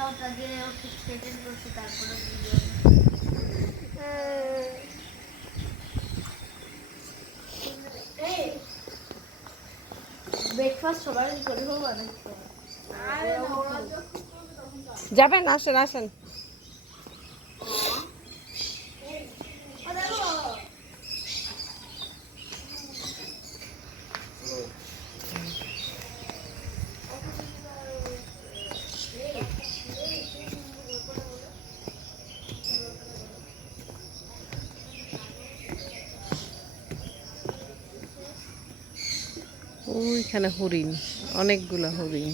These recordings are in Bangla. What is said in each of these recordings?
ব্যাকআউটটা দিয়ে ওকে স্ট্রেটেন করছি তারপরে ভিডিও ব্রেকফাস্ট সবাই করে হোক যাবেন আসেন আসেন। ওইখানে হরিণ অনেকগুলো হরিণ।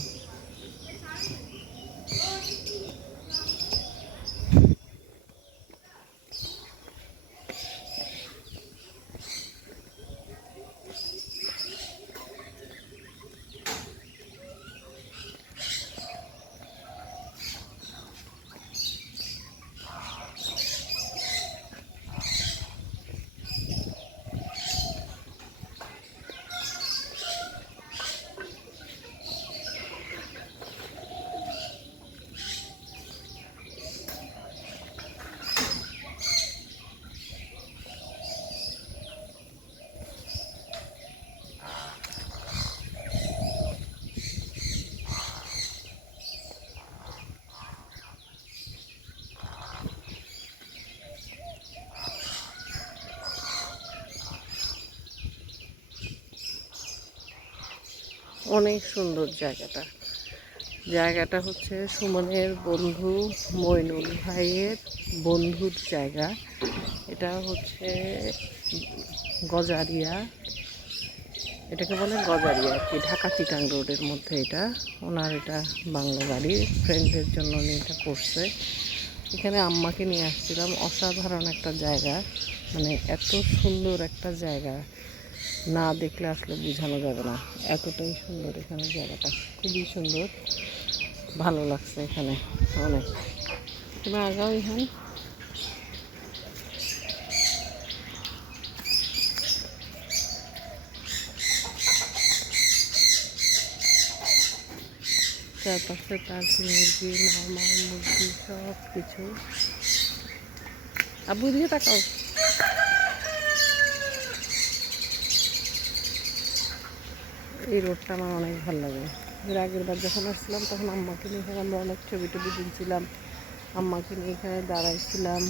অনেক সুন্দর জায়গাটা। জায়গাটা হচ্ছে সুমনের বন্ধু মইনুল ভাইয়ের বন্ধুর জায়গা। এটা হচ্ছে গজারিয়া। এটাকে বলে গজারিয়া আর কি, ঢাকা চিটাং রোডের মধ্যে এটা। ওনার এটা বাংলা বাড়ি ফ্রেন্ডদের জন্য উনি এটা করছে। এখানে আম্মাকে নিয়ে আসছিলাম। অসাধারণ একটা জায়গা। মানে এত সুন্দর একটা জায়গা। না দেখলে আসলে বোঝানো যাবে না। এতটাই সুন্দর এখানে জায়গাটা। খুবই সুন্দর। ভালো লাগছে এখানে অনেক। তুমি আগাও এখানে। চারপাশে তার মুরগি নর্মাল মুরগি সব কিছু আবু দিয়ে তাকাও। এই রোডটা আমার অনেক ভালো লাগে। এর আগের বার যখন আসছিলাম, তখন আম্মাকে নিয়ে এখানে আমরা অনেক ছবি টবি তুলছিলাম। আম্মাকে নিয়ে এখানে দাঁড়াইছিলাম।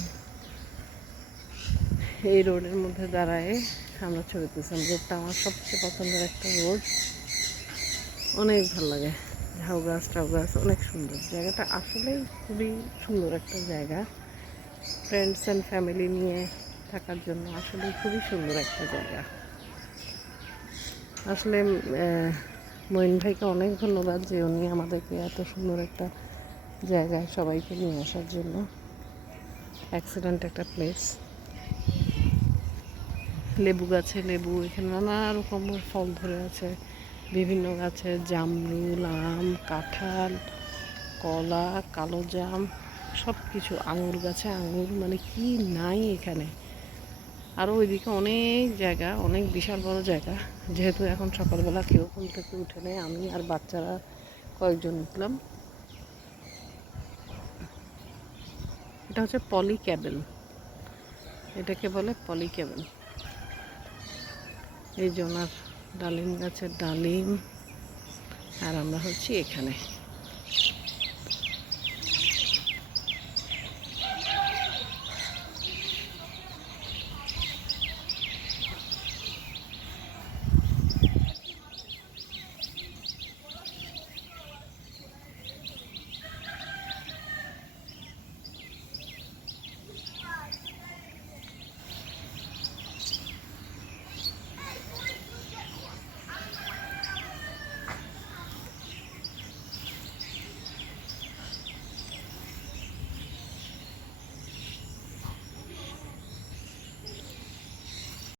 এই রোডের মধ্যে দাঁড়ায় আমরা ছবি তুলছিলাম। রোডটা আমার সবচেয়ে পছন্দের একটা রোড। অনেক ভালো লাগে। ঝাউ গাছ, টাউ গাছ, অনেক সুন্দর। জায়গাটা আসলেই খুবই সুন্দর একটা জায়গা। ফ্রেন্ডস অ্যান্ড ফ্যামিলি নিয়ে থাকার জন্য আসলে খুবই সুন্দর একটা জায়গা। আসলে মঈন ভাইকে অনেক ধন্যবাদ যে উনি আমাদেরকে এত সুন্দর একটা জায়গায় সবাইকে নিয়ে আসার জন্য। অ্যাক্সিডেন্ট একটা প্লেস লেবু গাছে লেবু, এখানে নানা রকমের ফল ধরে আছে। বিভিন্ন গাছে জামরুল, আম, কাঁঠাল, কলা, কালো জাম সব কিছু আঙুর গাছে আঙুর মানে কি নাই এখানে। আরও ওইদিকে অনেক জায়গা, অনেক বিশাল বড় জায়গা। যেহেতু এখন সকালবেলা কেউ ঘুম থেকে উঠে নেই, আমি আর বাচ্চারা কয়েকজন উঠলাম। এটা হচ্ছে পলি ক্যাবেল এটাকে বলে পলি ক্যাবেল এই যে ওনার ডালিম গাছের ডালিম। আর আমরা হচ্ছি এখানে।